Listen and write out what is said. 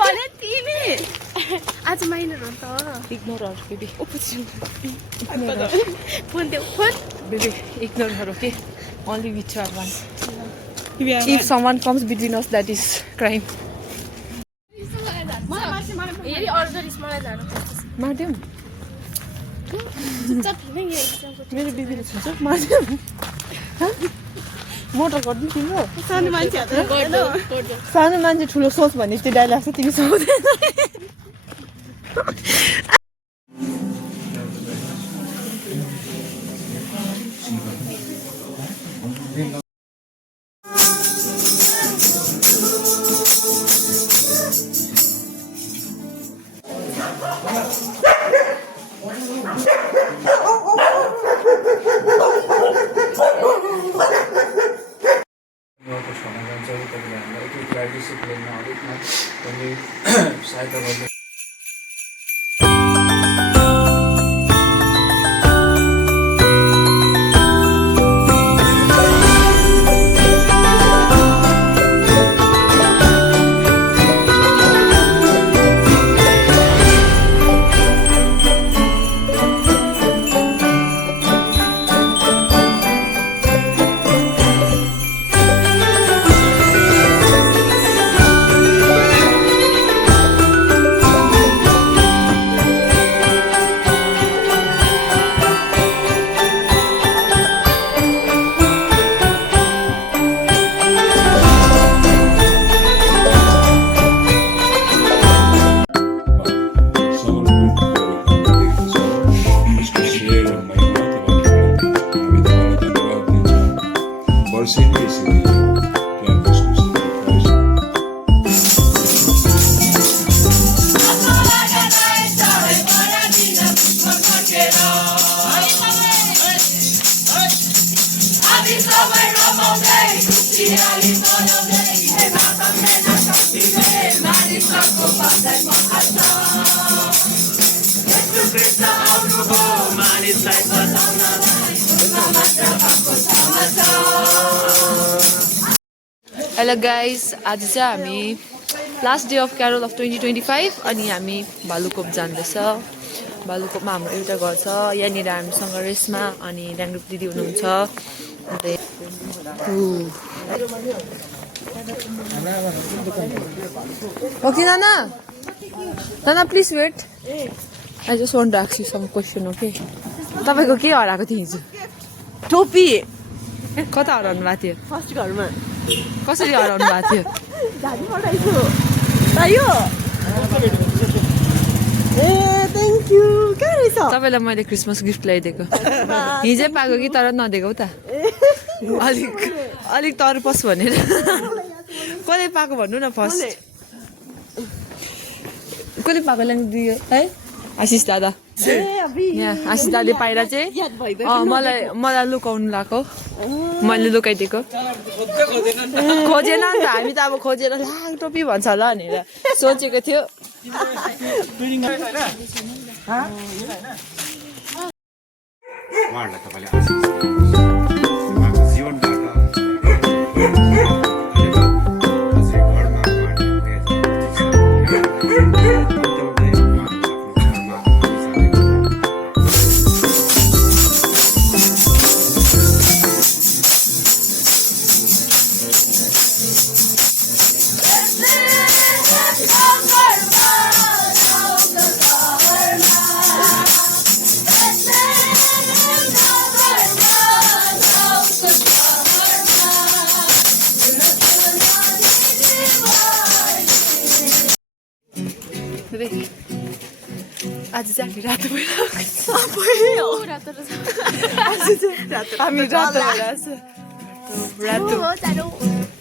भने तिमी आज माइनर हो त इग्नोर हर बेबी फोन देऊ phone baby ignore her okay only we two are one if someone comes between us that is crime हेरी order मलाई जानु मार्दियौ चुपचाप नै यो एक्जामको मेरो बेबीले छुन्छ मार्दियौ मोटर गर्दिनु तिम्रो सानो मान्छे सानो मान्छे ठुलो सोच भन्ने त्यो डायलग चाहिँ तिमी सोच्दैन सहायता गर्नु Hello guys, आज चाहिँ हामी last day of carol of 2025 अनि हामी भालुकोप जाँदैछ भालुकोपमा हाम्रो एउटा घर छ यहाँनिर हामीसँग रेसमा अनि ल्याङ्ग्रुप दिदी हुनुहुन्छ ओके नाना नाना please wait I just want to ask you some question okay तपाईँको के हराएको थियो हिजो टोपी कता हराउनु भएको थियो फर्स्ट घरमा कसरी हराउनु भएको थियो झाडी पठाइछु तायो ए थ्याङ्क यू के रहेछ तपाईँलाई मैले क्रिसमस गिफ्ट ल्याइदिएको हिजै पाएको कि तर नदिएको त अलिक अलिक तरुपस भनेर कसले पाएको भन्नु न फर्स्ट कसले पाएको ल्याङ्दियो है आशिष दादा यहाँ आशिष दादाले पाएर चाहिँ मलाई लुकाउनु लगाएको मैले लुकाइदिएको खोजेन नि त हामी त अब खोजेर ला टोपी भन्छ होला भनेर सोचेको थियो आज चाहिँ हामी रातो भएर हामी रातो भएर रातो